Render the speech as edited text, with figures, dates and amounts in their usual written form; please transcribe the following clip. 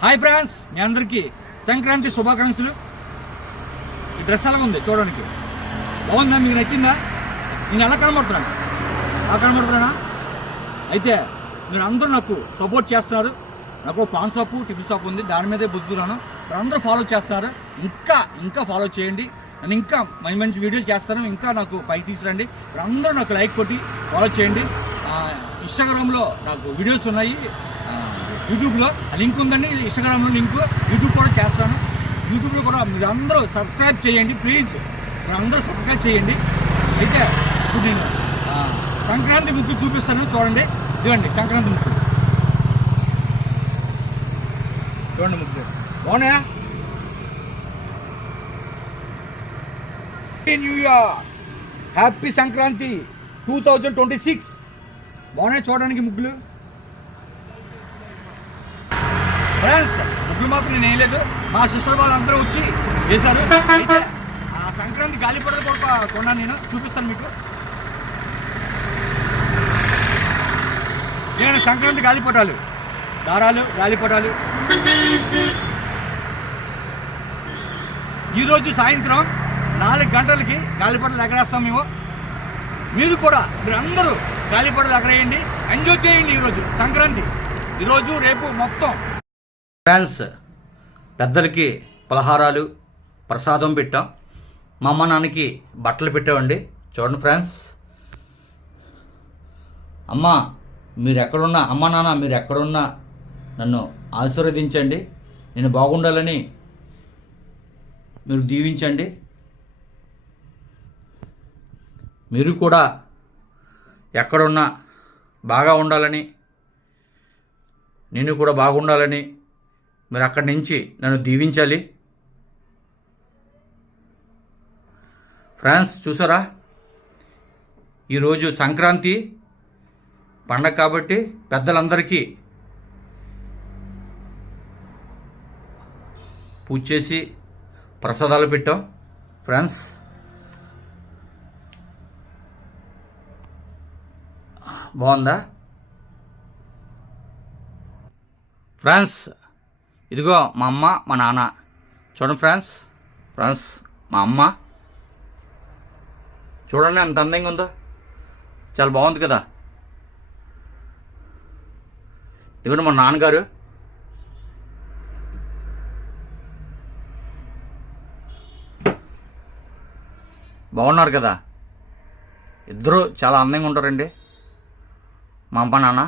Hi friends, మీ అందరికీ సంక్రాంతి శుభాకాంక్షలు. ఈ డ్రెస్ ఎలా ఉంది చూడడానికి? బాగుందా? మీకు నచ్చిందా? నేను ఎలా కనబడుతున్నాను? కనబడుతున్నానా? అయితే మీరు అందరూ నాకు సపోర్ట్ చేస్తున్నారు. నాకు పాన్ షాపు, టిఫిన్ షాప్ ఉంది, దాని మీదే బుద్దుతున్నాను. అందరూ ఫాలో చేస్తున్నారు. ఇంకా ఫాలో చేయండి. నేను ఇంకా మంచి మంచి వీడియోలు చేస్తాను. ఇంకా నాకు పైకి తీసుకురండి. అందరూ నాకు లైక్ కొట్టి ఫాలో చేయండి. ఇన్స్టాగ్రామ్లో నాకు వీడియోస్ ఉన్నాయి, యూట్యూబ్లో లింక్ ఉందండి. ఇన్స్టాగ్రామ్లో లింక్, యూట్యూబ్ కూడా చేస్తాను. యూట్యూబ్లో కూడా మీరు అందరూ సబ్స్క్రైబ్ చేయండి ప్లీజ్. మీరు అందరూ సబ్స్క్రైబ్ చేయండి. అయితే ఇప్పుడు నేను సంక్రాంతి ముగ్గు చూపిస్తాను, చూడండి. ఇదిగండి సంక్రాంతి ముగ్గు, చూడండి. ముగ్గు బాగున్నాయా? New year, happy Sankranti 2026. బాగున్నాయి చూడడానికి ముగ్గులు. ఫ్రెండ్స్, ముగ్గులు మాత్రం నేను వేయలేదు, మా సిస్టర్ వాళ్ళందరూ వచ్చి వేశారు. అయితే ఆ సంక్రాంతి గాలిపటాలు కూడా కొన్నాను, నేను చూపిస్తాను మీకు. నేను సంక్రాంతి గాలిపటాలు, దారాలు, గాలిపటాలు. ఈరోజు సాయంత్రం 4 గంటలకి గాలిపటాలు ఎగరేస్తాం మేము. మీరు కూడా, మీరు అందరూ గాలిపటాలు ఎగరేయండి, ఎంజాయ్ చేయండి. ఈరోజు సంక్రాంతి, ఈరోజు రేపు మొత్తం. ఫ్రెండ్స్, పెద్దలకి పలహారాలు ప్రసాదం పెట్టాం. మా అమ్మ నాన్నకి బట్టలు పెట్టామండి. చూడండి ఫ్రెండ్స్. అమ్మ మీరు ఎక్కడున్నా, అమ్మ నాన్న మీరు ఎక్కడున్నా నన్ను ఆశీర్వదించండి. నేను బాగుండాలని మీరు దీవించండి. మీరు కూడా ఎక్కడున్నా బాగా ఉండాలని, నేను కూడా బాగుండాలని మీరు అక్కడి నుంచి నన్ను దీవించాలి. ఫ్రెండ్స్ చూసారా, ఈరోజు సంక్రాంతి పండగ కాబట్టి పెద్దలందరికీ పూజ చేసి ప్రసాదాలు పెట్టాం. ఫ్రెండ్స్, బాగుందా? ఫ్రెండ్స్, ఇదిగో మా అమ్మ మా నాన్న. చూడండి ఫ్రెండ్స్. మా అమ్మ చూడండి ఎంత అందంగా ఉందో, చాలా బాగుంది కదా. ఇదిగోండి మా నాన్నగారు. బాగున్నారు కదా, ఇద్దరు చాలా అందంగా ఉంటారండి మా అమ్మ నాన్న.